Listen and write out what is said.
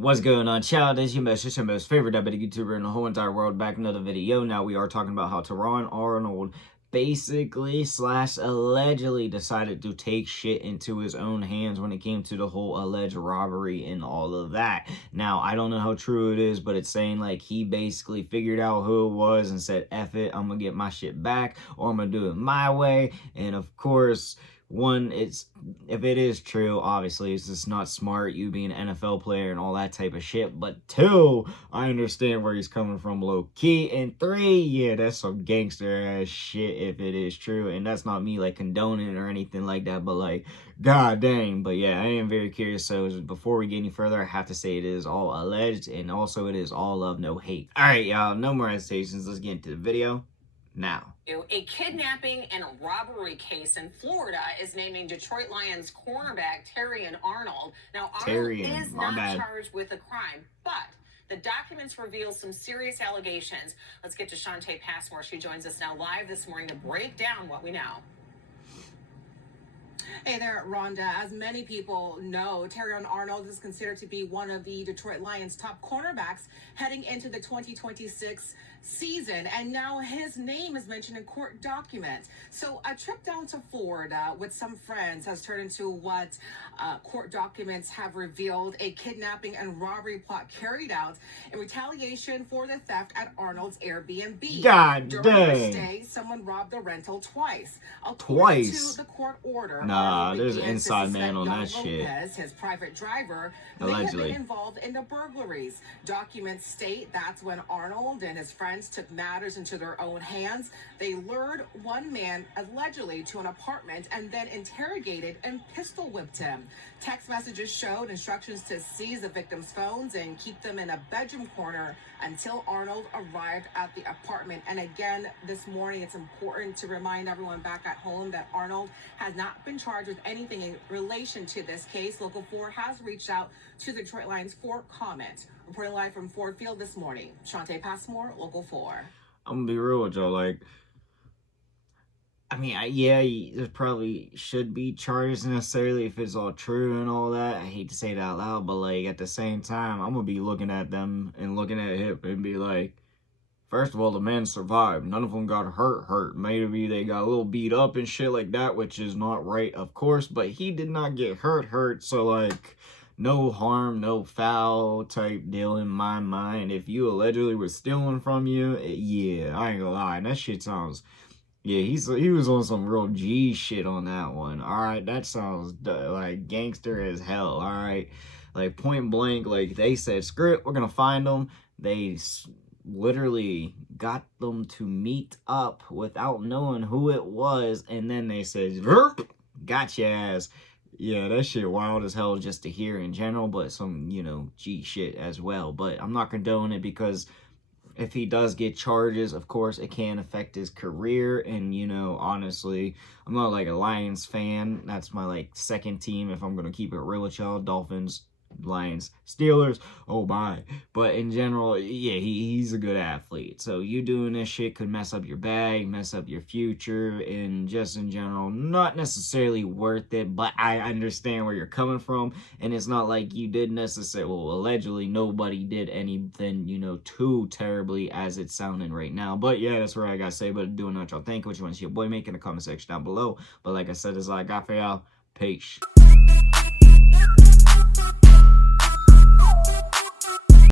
What's going on, child? It's your most favorite diabetic YouTuber in the whole entire world. Back in another video. Now we are talking about how Terron Arnold basically / allegedly decided to take shit into his own hands when it came to the whole alleged robbery and all of that. Now, I don't know how true it is, but it's saying like he basically figured out who it was and said, F it, I'm gonna get my shit back, or I'm gonna do it my way. And of course, one, if it is true, obviously it's just not smart, you being an NFL player and all that type of shit. But two, I understand where he's coming from low key. And three, yeah, that's some gangster ass shit if it is true. And that's not me like condoning or anything like that, but like, god dang. But yeah, I am very curious. So before we get any further, I have to say it is all alleged, and also it is all love, no hate. All right, y'all, no more hesitations. Let's get into the video now. A kidnapping and a robbery case in Florida is naming Detroit Lions cornerback Terron Arnold. Now, Arnold is not charged with a crime, but the documents reveal some serious allegations. Let's get to Shantae Passmore. She joins us now live this morning to break down what we know. Hey there, Rhonda. As many people know, Terron Arnold is considered to be one of the Detroit Lions' top cornerbacks heading into the 2026 season, and now his name is mentioned in court documents. So a trip down to Florida with some friends has turned into what court documents have revealed: a kidnapping and robbery plot carried out in retaliation for the theft at Arnold's Airbnb. God During dang. their stay, someone robbed the rental twice. According to the court order, there's an inside man on that shit. Lopez, his private driver, allegedly may have been involved in the burglaries. Documents state that's when Arnold and his friends took matters into their own hands. They lured one man allegedly to an apartment and then interrogated and pistol whipped him. Text messages showed instructions to seize the victim's phones and keep them in a bedroom corner until Arnold arrived at the apartment. And again, this morning, it's important to remind everyone back at home that Arnold has not been charged with anything in relation to this case. Local 4 has reached out to the Detroit Lions for comment. Reporting live from Ford Field this morning, Shantae Passmore, Local 4. I'm gonna be real with y'all, like, I mean, yeah, there probably should be charges necessarily if it's all true and all that. I hate to say it out loud, but like at the same time, I'm gonna be looking at them and looking at him and be like, first of all, the men survived. None of them got hurt. Maybe they got a little beat up and shit like that, which is not right, of course, but he did not get hurt. So like, no harm, no foul type deal in my mind. If you allegedly were stealing from you, yeah, I ain't gonna lie, that shit sounds... yeah, he was on some real G shit on that one. All right, that sounds like gangster as hell. All right, like point blank, like they said, screw it, we're gonna find them. They literally got them to meet up without knowing who it was, and then they said, got your ass. Yeah, that shit wild as hell just to hear in general, but some, you know, G shit as well. But I'm not condoning it, because if he does get charges, of course, it can affect his career. And, you know, honestly, I'm not like a Lions fan. That's my, like, second team, if I'm going to keep it real with y'all. Dolphins, Lions, Steelers, oh my. But in general, yeah, he's a good athlete. So you doing this shit could mess up your bag, mess up your future, and just in general, not necessarily worth it. But I understand where you're coming from, and it's not like you did necessarily, well, allegedly nobody did anything, you know, too terribly as it's sounding right now. But yeah, that's what I gotta say. But doing what y'all think, what you want to see your boy make in the comment section down below. But like I said, that's all I got for y'all. Peace.